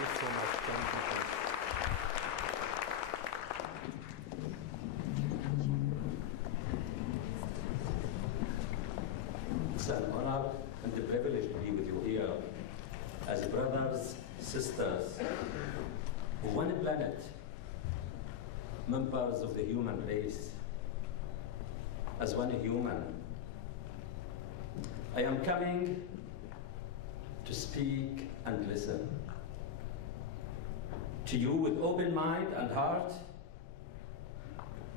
you so much. Thank you. It's an honor and a privilege to be with you here as brothers, sisters, of one planet, members of the human race, as one human. I am coming to speak and listen to you with open mind and heart,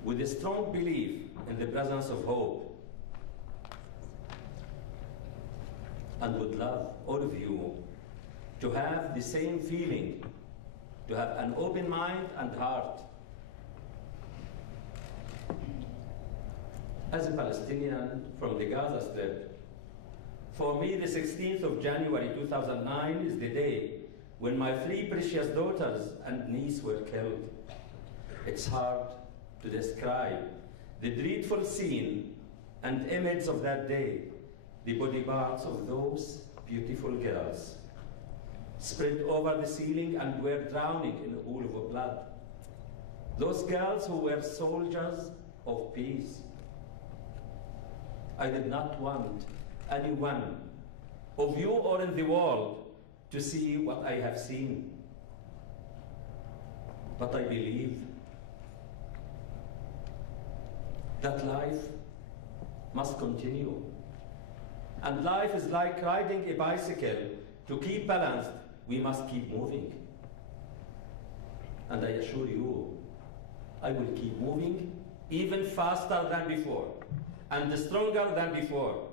with a strong belief in the presence of hope, and would love all of you to have the same feeling, to have an open mind and heart. As a Palestinian from the Gaza Strip, for me the 16th of January 2009 is the day when my 3 precious daughters and niece were killed. It's hard to describe the dreadful scene and image of that day, the body parts of those beautiful girls spread over the ceiling and were drowning in a pool of blood. Those girls who were soldiers of peace. I did not want anyone of you or in the world to see what I have seen. But I believe that life must continue. And life is like riding a bicycle. To keep balanced, we must keep moving. And I assure you, I will keep moving even faster than before and stronger than before.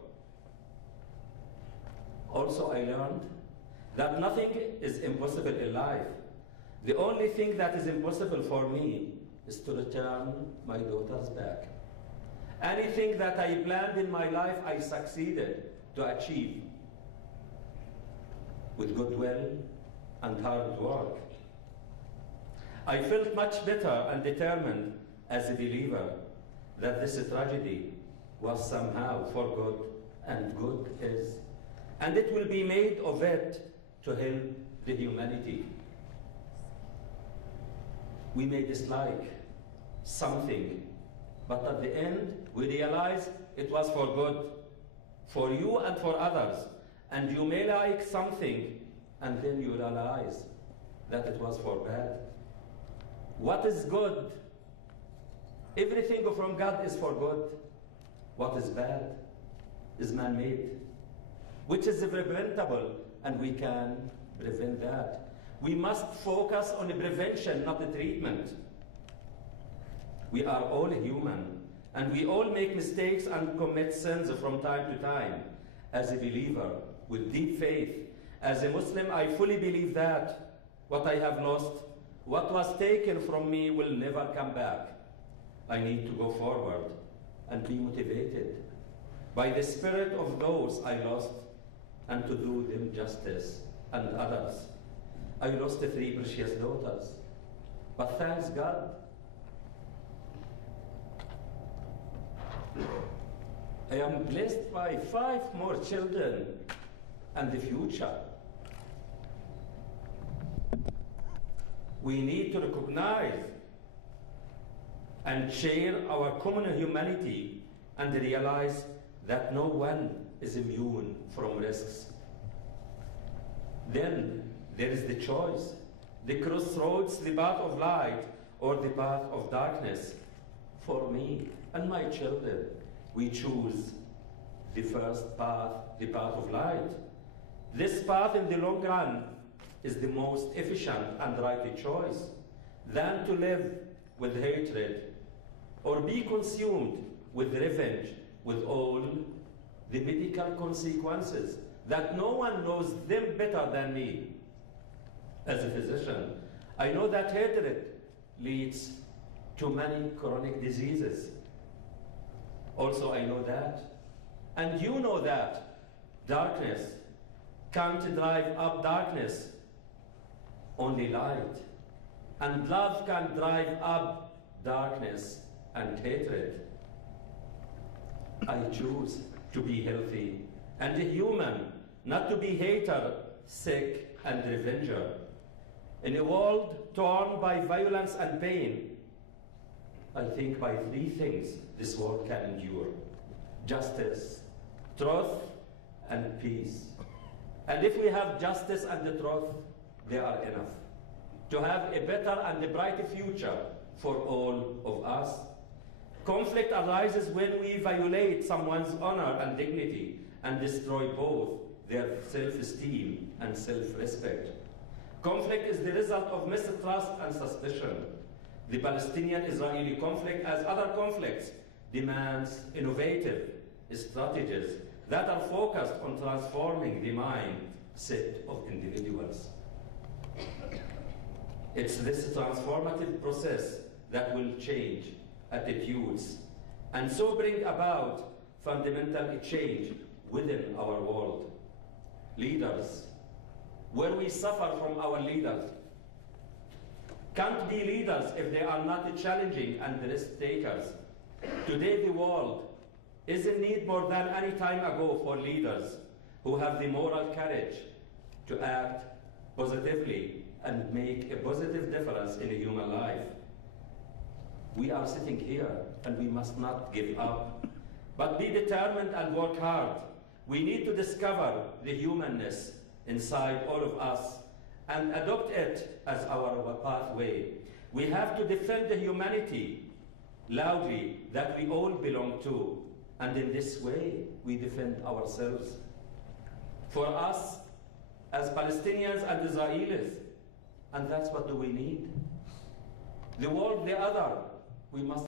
Also, I learned that nothing is impossible in life. The only thing that is impossible for me is to return my daughters back. Anything that I planned in my life, I succeeded to achieve with goodwill and hard work. I felt much better and determined as a believer that this tragedy was somehow for good, and good is, and it will be made of it to help the humanity. We may dislike something, but at the end we realize it was for good, for you and for others. And you may like something, and then you realize that it was for bad. What is good? Everything from God is for good. What is bad is man-made, which is preventable, and we can prevent that. We must focus on the prevention, not the treatment. We are all human, and we all make mistakes and commit sins from time to time. As a believer with deep faith, as a Muslim, I fully believe that what I have lost, what was taken from me, will never come back. I need to go forward and be motivated by the spirit of those I lost, and to do them justice and others. I lost 3 precious daughters, but thanks God, I am blessed by 5 more children and the future. We need to recognize and share our common humanity and realize that no one is immune from risks. Then there is the choice, the crossroads, the path of light or the path of darkness. For me and my children, we choose the first path, the path of light. This path in the long run is the most efficient and right choice than to live with hatred or be consumed with revenge, with all the medical consequences that no one knows them better than me. As a physician, I know that hatred leads to many chronic diseases. Also, I know that, and you know that, darkness can't drive up darkness, only light. And love can drive up darkness and hatred. I choose to be healthy and human, not to be hater, sick, and revenger. In a world torn by violence and pain, I think by three things this world can endure: justice, truth, and peace. And if we have justice and the truth, they are enough to have a better and a brighter future for all of us. Conflict arises when we violate someone's honor and dignity and destroy both their self-esteem and self-respect. Conflict is the result of mistrust and suspicion. The Palestinian-Israeli conflict, as other conflicts, demands innovative strategies that are focused on transforming the mindset of individuals. It's this transformative process that will change attitudes and so bring about fundamental change within our world. Leaders, where we suffer from our leaders, can't be leaders if they are not challenging and risk takers. Today the world is in need more than any time ago for leaders who have the moral courage to act positively and make a positive difference in a human life. We are sitting here and we must not give up, but be determined and work hard. We need to discover the humanness inside all of us and adopt it as our pathway. We have to defend the humanity loudly that we all belong to, and in this way we defend ourselves. For us as Palestinians and Israelis, and that's what do we need. The world the other, we must